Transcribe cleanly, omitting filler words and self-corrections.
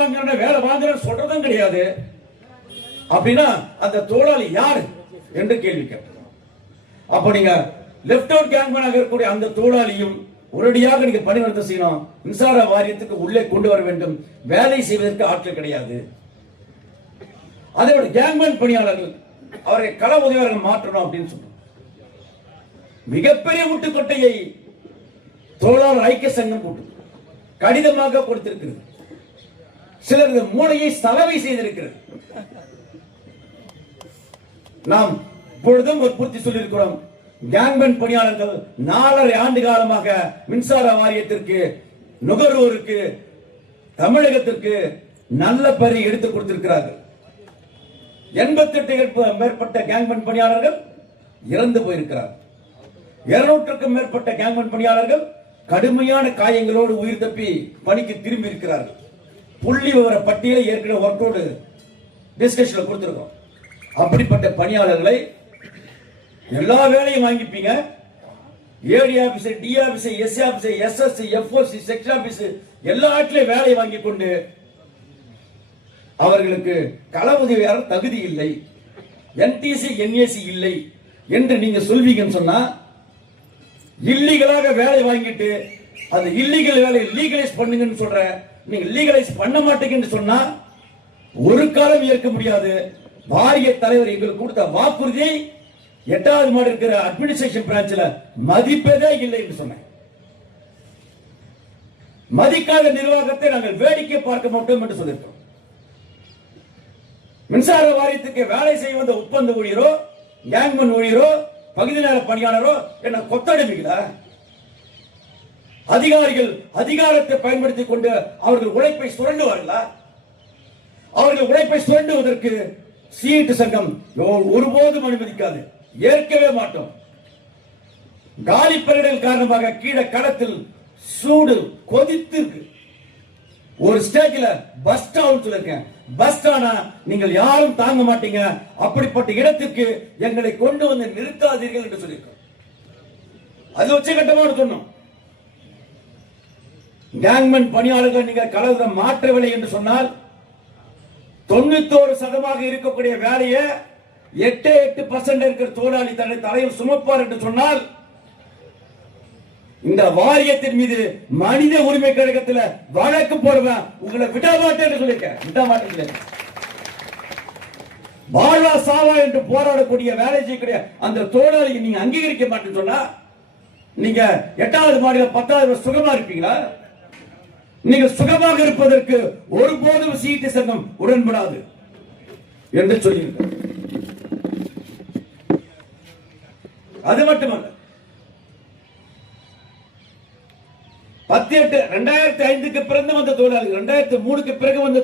வேலை வாங்குற சொல்றதும் கிடையாது. அப்படின்னா அந்த தொழிலாளி யாரு என்று கேள்வி கேட்கிறோம். அப்ப நீங்க லெப்ட் அவுட் கேங்மேனாக இருக்கக்கூடிய அந்த தொழிலாளியும் உடனடியாக நீங்க பணிநிறுத்தம் செய்யணும். மின்சார வாரியத்துக்கு உள்ளே கொண்டு வர வேண்டும். வேலை செய்வதற்கு ஆட்கள் கிடையாது. அதோட கேங்மேன் பணியாளர்கள் அவரை கள உதவியாளர்கள் மாற்றணும் அப்படின்னு சொல்றோம். மிகப்பெரிய முட்டுக்கொட்டையை தொழிலாளர் ஐக்கிய சங்கம் போட்டு கடிதமாக கொடுத்திருக்கிறது. சிலர் மூளையை சலவை செய்திருக்கிறது. நாம் இப்பொழுதும் வற்புறுத்தி சொல்லியிருக்கிறோம். கேங்மேன் பணியாளர்கள் 4.5 ஆண்டு காலமாக மின்சார வாரியத்திற்கு, நுகர்வோருக்கு, தமிழகத்திற்கு நல்ல பெயரை எடுத்துக் கொடுத்திருக்கிறார்கள். 88 மேற்பட்ட கேங்மேன் பணியாளர்கள் இறந்து போயிருக்கிறார். 200க்கும் மேற்பட்ட கேங்மேன் பணியாளர்கள் கடுமையான காயங்களோடு உயிர் தப்பி பணிக்கு திரும்பி இருக்கிறார்கள். புள்ளி விவர பட்டியலை ஏற்கனவே ஒர்க்கோடு டிஸ்கஷன்ல கொடுத்திருக்கோம். அப்படிப்பட்ட பணியாளர்களை எல்லா வேலையும் வாங்கிப்பீங்க. AD office, D office, S office, SSC, FOC, section office எல்லா இடத்திலும் வேலையை வாங்கி கொண்டு அவர்களுக்கு கள உதவியாளர் தகுதி இல்லை, என்டிசி என்ஏசி இல்லை என்று நீங்க சொல்வீங்கன்னு சொன்னா, இல்லீகலாக வேலை வாங்கிட்டு அது இல்லீகல் வேலை லீகலைஸ் பண்ணுங்கன்னு சொல்ற, நீங்க லீகலைஸ் பண்ண மாட்டீங்கன்னு சொன்னா ஒரு காலம் ஏற்க முடியாது. வாரிய தலைவர் எங்களுக்கு கொடுத்த வாக்குறுதியை 8வது மாடி இருக்கிற அட்மினிஸ்ட்ரேஷன் பிரான்ச்ல மதிப்பதே இல்லை என்று சொன்னேன். மதிக்காத நிர்வாகத்தை நாங்கள் வேடிக்கை பார்க்க மாட்டோம் என்று சொல்லியிருக்கோம். மின்சார வாரியத்துக்கு வேலை செய்ய வந்த ஒப்பந்த ஊழியரோ, கேங்மேன் ஊழியரோ, பகுதி நேர பணியாளரோ என்ன கொத்தடிமைகளா? அதிகாரிகள் அதிகாரத்தை பயன்படுத்திக் கொண்டு அவர்கள் உழைப்பை சுரண்டுவார்களா? அவர்கள் உழைப்பை சுரண்டுவதற்கு சீட்டு சங்கம் ஒருபோதும் அனுமதிக்காது, ஏற்கவே மாட்டோம். காலி பணியிடல் காரணமாக கீழே களத்தில் சூடு கொதித்து இருக்கு. ஒரு ஸ்டேஜ்ல பஸ் ஸ்டாண்ட் சொல்லிருக்கேன். பஸ் ஸ்டாண்டா நீங்கள் யாரும் தாங்க மாட்டீங்க, அப்படிப்பட்ட இடத்துக்கு எங்களை கொண்டு வந்து நிறுத்தாதீர்கள் என்று சொல்லியிருக்கோம். அது உச்சகட்டமாக சொன்னோம். கேங்மேன் பணியாளர்கள் நீங்கள் கலந்த மாற்றவில்லை என்று சொன்னால் 91% இருக்கக்கூடிய வேலையை 8% இருக்கிற தொழிலாளி தன்னை தலையில் சுமப்பார் என்று சொன்னால், இந்த வாரியத்தின் மீது மனித உரிமை கழகத்தில் வழக்கு போடுவேன், உங்களை விட மாட்டேன் என்று சொல்லியிருக்கேன். விட மாட்டேன். வாழ்வா சாவா என்று போராடக்கூடிய வேலை செய்யக்கூடிய அந்த தொழிலாளியை நீங்க அங்கீகரிக்க மாட்டேன்னு சொன்னா, நீங்க 8வது மாடியில் 10வது சுகமா இருப்பீங்களா? நீங்க சுகமாக இருப்பதற்கு ஒருபோதும் சீட்டு சங்கம் உடன்படாது என்று சொல்லியிருக்க. அது மட்டுமல்ல, 18 2005க்கு பிறந்து வந்த தொழிலாளிகள், 2003க்கு பிறகு வந்த